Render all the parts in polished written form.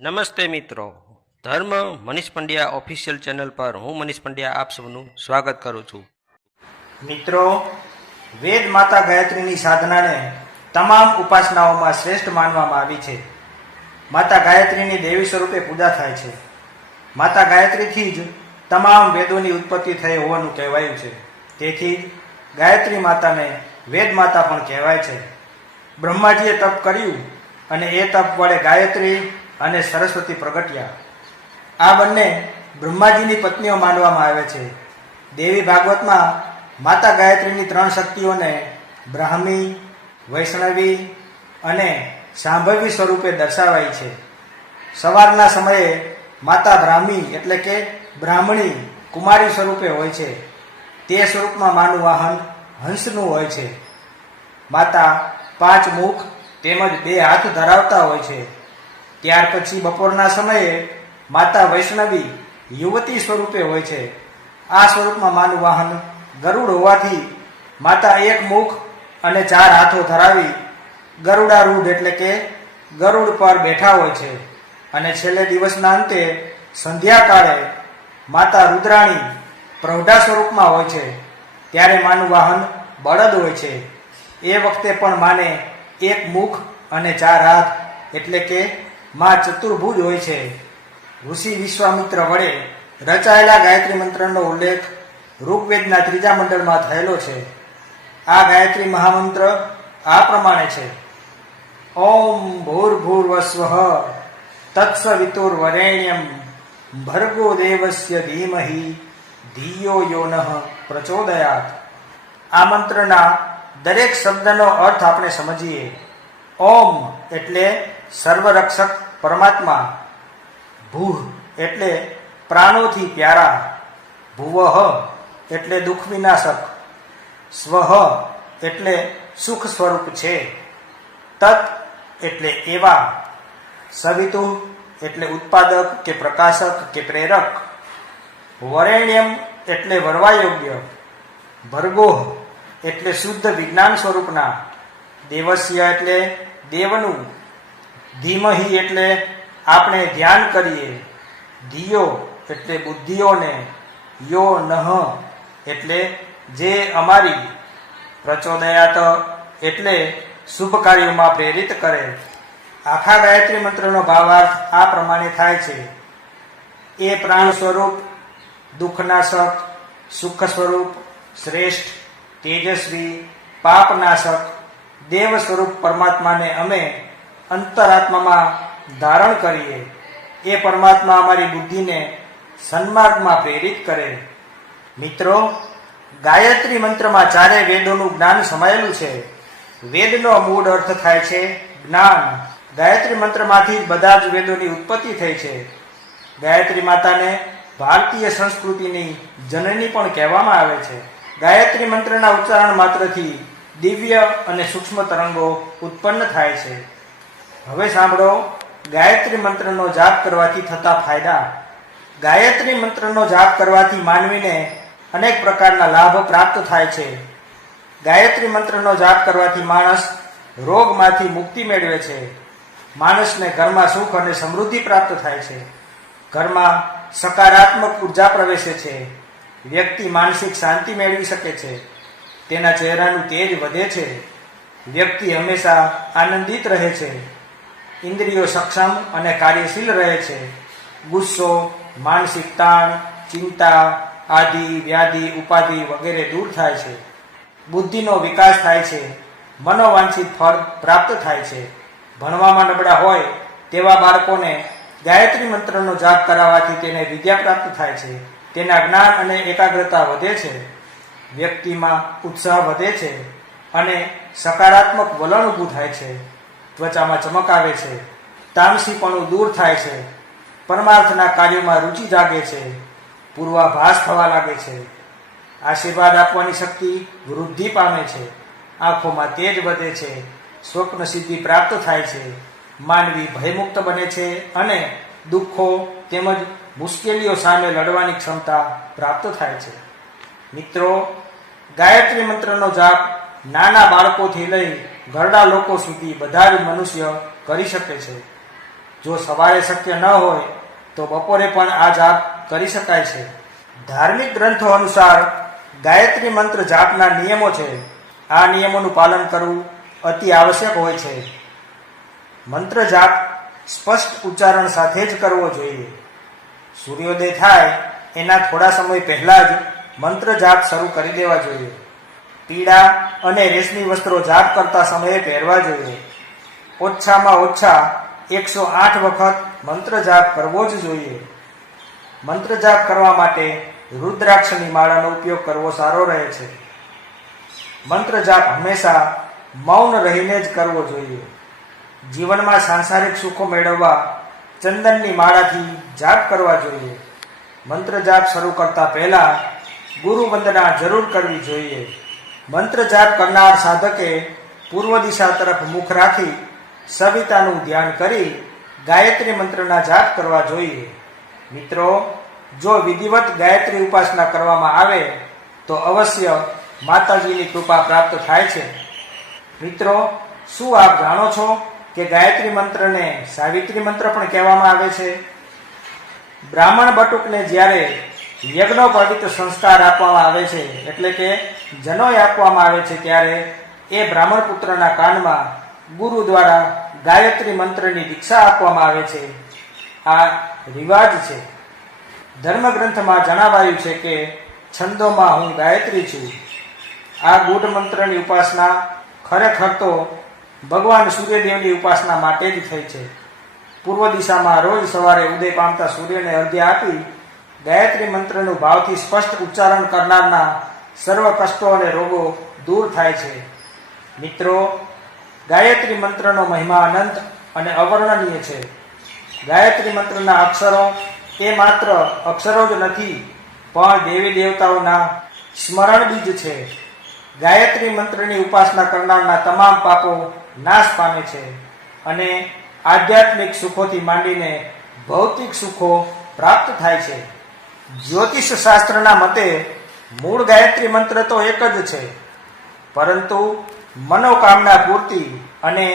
નમસ્તે મિત્રો, ધર્મ મનીષ પંડ્યા ઓફિશિયલ ચેનલ પર હું મનીષ પંડ્યા આપ સૌનું સ્વાગત કરું છું. મિત્રો, વેદ માતા ગાયત્રીની સાધનાને તમામ ઉપાસનાઓમાં શ્રેષ્ઠ માનવામાં આવી છે. માતા ગાયત્રીની દેવી સ્વરૂપે પૂજા થાય છે. માતા ગાયત્રીથી જ તમામ વેદોની ઉત્પત્તિ થઈ હોવાનું કહેવાયું છે. તેથી જ ગાયત્રી માતાને વેદ માતા પણ કહેવાય છે. બ્રહ્માજીએ તપ કર્યું અને એ તપ વડે ગાયત્રી અને સરસ્વતી પ્રગટ્યા. આ બંને બ્રહ્માજીની પત્નીઓ માનવામાં આવે છે. દેવી ભાગવતમાં માતા ગાયત્રીની 3 શક્તિઓને બ્રાહ્મી, વૈષ્ણવી અને સાંભવી સ્વરૂપે દર્શાવાઈ છે. સવારના સમયે માતા બ્રાહ્મી એટલે કે બ્રાહ્મણી કુમારી સ્વરૂપે હોય છે. તે સ્વરૂપમાં માનું વાહન હંસનું હોય છે. માતા 5 મુખ તેમજ 2 હાથ ધરાવતા હોય છે. ત્યાર પછી બપોરના સમયે માતા વૈષ્ણવી યુવતી સ્વરૂપે હોય છે. આ સ્વરૂપમાં માનું વાહન ગરુડ હોવાથી માતા 1 મુખ અને 4 હાથો ધરાવી ગરુડારૂઢ એટલે કે ગરુડ પર બેઠા હોય છે. અને છેલ્લે દિવસના અંતે સંધ્યાકાળે માતા રુદ્રાણી પ્રૌઢા સ્વરૂપમાં હોય છે. ત્યારે માનું વાહન બળદ હોય છે. એ વખતે પણ માને 1 મુખ અને 4 હાથ એટલે કે માં ચતુર્ભુજ હોય છે. ઋષિ વિશ્વામિત્ર વડે રચાયેલા ગાયત્રી મંત્રનો ઉલ્લેખ ઋગ્વેદના 3જા મંડળમાં થયેલો છે. આ ગાયત્રી મહામંત્ર આ પ્રમાણે છે: ઓમ ભૂર્ભુવસ્વઃ તત્સવિતુર્વરેણ્યમ ભર્ગો દેવસ્ય ધીમહિ ધિયો યો નઃ પ્રચોદયાત. આ મંત્રના દરેક શબ્દનો અર્થ આપણે સમજીએ. ઓમ એટલે સર્વરક્ષક પરમાત્મા, ભૂ એટલે પ્રાણોથી પ્યારા, ભુવઃ એટલે દુઃખ વિનાશક, સ્વઃ એટલે સુખ સ્વરૂપ છે, તત એટલે એવા, સવિતુ એટલે ઉત્પાદક કે પ્રકાશક કે પ્રેરક, વરેણ્યમ એટલે વરવાયોગ્ય, ભર્ગો એટલે શુદ્ધ વિજ્ઞાન સ્વરૂપના, દેવસ્ય એટલે દેવનું, ધીમહિ એટલે આપણે ધ્યાન કરીએ, ધિયો એટલે બુદ્ધિઓને, યો નઃ એટલે જે અમારી, પ્રચોદયાત એટલે શુભ કાર્યોમાં પ્રેરિત કરે. આખા ગાયત્રી મંત્રનો ભાવાર્થ આ પ્રમાણે થાય છે: એ પ્રાણ સ્વરૂપ, દુઃખનાશક, સુખ સ્વરૂપ, શ્રેષ્ઠ, તેજસ્વી, પાપનાશક, દેવ સ્વરૂપ પરમાત્માને અમે અંતરાત્મામાં ધારણ કરીએ. એ પરમાત્મા અમારી બુદ્ધિને સન્માર્ગમાં પ્રેરિત કરે. મિત્રો, ગાયત્રી મંત્રમાં 4 વેદોનું જ્ઞાન સમાયેલું છે. વેદનો મૂળ અર્થ થાય છે જ્ઞાન. ગાયત્રી મંત્રમાંથી જ બધા જ વેદોની ઉત્પત્તિ થઈ છે. ગાયત્રી માતાને ભારતીય સંસ્કૃતિની જનની પણ કહેવામાં આવે છે. ગાયત્રી મંત્રના ઉચ્ચારણ માત્રથી દિવ્ય અને સૂક્ષ્મ તરંગો ઉત્પન્ન થાય છે. હવે સાંભળો ગાયત્રી મંત્રનો જાપ કરવાથી થતા ફાયદા. ગાયત્રી મંત્રનો જાપ કરવાથી માનવીને અનેક પ્રકારના લાભ પ્રાપ્ત થાય છે. ગાયત્રી મંત્રનો જાપ કરવાથી માણસ રોગમાંથી મુક્તિ મેળવે છે. માણસને ઘરમાં સુખ અને સમૃદ્ધિ પ્રાપ્ત થાય છે. ઘરમાં સકારાત્મક ઉર્જા પ્રવેશે છે. વ્યક્તિ માનસિક શાંતિ મેળવી શકે છે. તેના ચહેરાનું તેજ વધે છે. વ્યક્તિ હંમેશા આનંદિત રહે છે. ઇન્દ્રિયો સક્ષમ અને કાર્યશીલ રહે છે. ગુસ્સો, માનસિક તાણ, ચિંતા, આદિ, વ્યાધિ, ઉપાધિ વગેરે દૂર થાય છે. બુદ્ધિનો વિકાસ થાય છે. મનોવાંછિત ફળ પ્રાપ્ત થાય છે. ભણવામાં નબળા હોય તેવા બાળકોને ગાયત્રી મંત્રનો જાપ કરાવવાથી તેને વિદ્યા પ્રાપ્ત થાય છે. તેના જ્ઞાન અને એકાગ્રતા વધે છે. વ્યક્તિમાં ઉત્સાહ વધે છે અને સકારાત્મક વલણ ઊભું થાય છે. ત્વચામાં ચમક આવે છે. તામસીપણું દૂર થાય છે. પરમાર્થના કાર્યોમાં રુચિ જાગે છે. પૂર્વાભાસ થવા લાગે છે. આશીર્વાદ આપવાની શક્તિ વૃદ્ધિ પામે છે. આંખોમાં તેજ વધે છે. સ્વપ્ન સિદ્ધિ પ્રાપ્ત થાય છે. માનવી ભયમુક્ત બને છે અને દુઃખો તેમજ મુશ્કેલીઓ સામે લડવાની ક્ષમતા પ્રાપ્ત થાય છે. મિત્રો, ગાયત્રી મંત્રનો જાપ નાના બાળકોથી લઈ ઘરડા લોકો સુધી બધા જ મનુષ્ય કરી શકે છે. જો સવારે શક્ય ન હોય તો બપોરે પણ આ જાપ કરી શકાય છે. ધાર્મિક ગ્રંથો અનુસાર ગાયત્રી મંત્ર જાપના નિયમો છે. આ નિયમોનું પાલન કરવું અતિ આવશ્યક હોય છે. મંત્ર જાપ સ્પષ્ટ ઉચ્ચારણ સાથે જ કરવો જોઈએ. સૂર્યોદય થાય એના થોડા સમય પહેલા જ મંત્ર જાપ શરૂ કરી દેવા જોઈએ. પીળા અને રેશમી વસ્ત્રો જાપ કરતા સમયે પહેરવા જોઈએ. ઓછામાં ઓછા 108 વખત મંત્ર જાપ કરવો જ જોઈએ. મંત્ર જાપ કરવા માટે રુદ્રાક્ષની માળાનો ઉપયોગ કરવો સારો રહે છે. મંત્ર જાપ હંમેશા મૌન રહીને જ કરવો જોઈએ. જીવનમાં સાંસારિક સુખો મેળવવા ચંદનની માળાથી જાપ કરવા જોઈએ. મંત્ર જાપ શરૂ કરતા પહેલા ગુરુ વંદના જરૂર કરવી જોઈએ. મંત્ર જાપ કરનાર સાધકે પૂર્વ દિશા તરફ મુખ રાખી સવિતાનું ધ્યાન કરી ગાયત્રી મંત્રના જાપ કરવા જોઈએ. મિત્રો, જો વિધિવત ગાયત્રી ઉપાસના કરવામાં આવે તો અવશ્ય માતાજીની કૃપા પ્રાપ્ત થાય છે. મિત્રો, શું આપ જાણો છો કે ગાયત્રી મંત્રને સાવિત્રી મંત્ર પણ કહેવામાં આવે છે? બ્રાહ્મણ બટુકને જ્યારે યજ્ઞોપવિત સંસ્કાર આપવામાં આવે છે, એટલે કે જનોય આપવામાં આવે છે, ત્યારે એ બ્રાહ્મણ પુત્રના કાનમાં ગુરુ દ્વારા ગાયત્રી મંત્રની દીક્ષા આપવામાં આવે છે. આ રિવાજ છે. ધર્મગ્રંથમાં જણાવાયું છે કે છંદોમાં હું ગાયત્રી છું. આ ગૂઢ મંત્રની ઉપાસના ખરેખર તો ભગવાન સૂર્યદેવની ઉપાસના માટે જ થઈ છે. પૂર્વ દિશામાં રોજ સવારે ઉદય પામતા સૂર્યને અર્ધ્ય આપી ગાયત્રી મંત્રનું ભાવથી સ્પષ્ટ ઉચ્ચારણ કરનારના સર્વ કષ્ટો અને રોગો દૂર થાય છે. મિત્રો, ગાયત્રી મંત્રનો મહિમા અનંત અને અવર્ણનીય છે. ગાયત્રી મંત્રના અક્ષરો એ માત્ર અક્ષરો જ નથી, પણ દેવી દેવતાઓના સ્મરણ બીજ છે. ગાયત્રી મંત્રની ઉપાસના કરનારના તમામ પાપો નાશ પામે છે અને આધ્યાત્મિક સુખોથી માંડીને ભૌતિક સુખો પ્રાપ્ત થાય છે. જ્યોતિષ શાસ્ત્રના મતે મૂળ ગાયત્રી મંત્ર તો એક જ છે, પરંતુ મનોકામના પૂર્તિ અને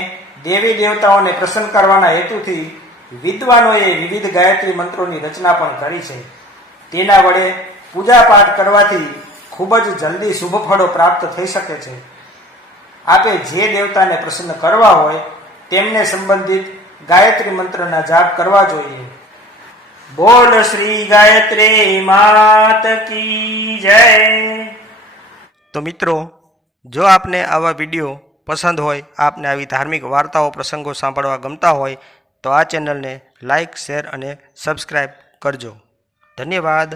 દેવી દેવતાઓને પ્રસન્ન કરવાના હેતુથી વિદ્વાનોએ વિવિધ ગાયત્રી મંત્રોની રચના પણ કરી છે. તેના વડે પૂજાપાઠ કરવાથી ખૂબ જ જલ્દી શુભ ફળો પ્રાપ્ત થઈ શકે છે. આપે જે દેવતાને પ્રસન્ન કરવા હોય તેમને સંબંધિત ગાયત્રી મંત્રના જાપ કરવા જોઈએ. બોલ શ્રી ગાયત્રી માત કી જય. તો મિત્રો, જો આપને આવા વિડીયો પસંદ હોય, આપને આવી ધાર્મિક વાર્તાઓ પ્રસંગો સાંભળવા ગમતા હોય તો આ ચેનલને લાઈક, શેર અને સબસ્ક્રાઈબ કરજો. ધન્યવાદ.